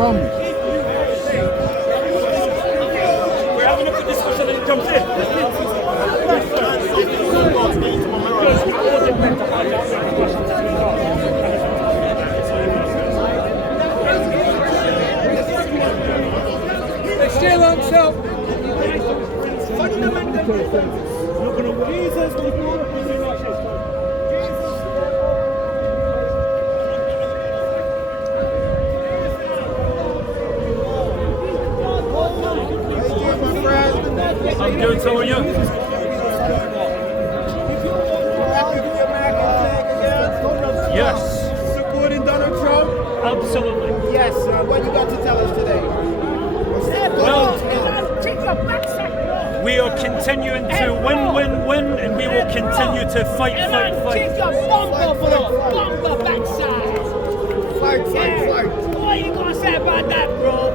We're having a good discussion and it jumps in. Still on self. Jesus, I'm good, how are you? Yes. supporting Donald Trump. Absolutely. Yes. What you got to tell us today? Well, we are continuing to win, and we will continue to fight. Fight. What are you gonna say about that, bro?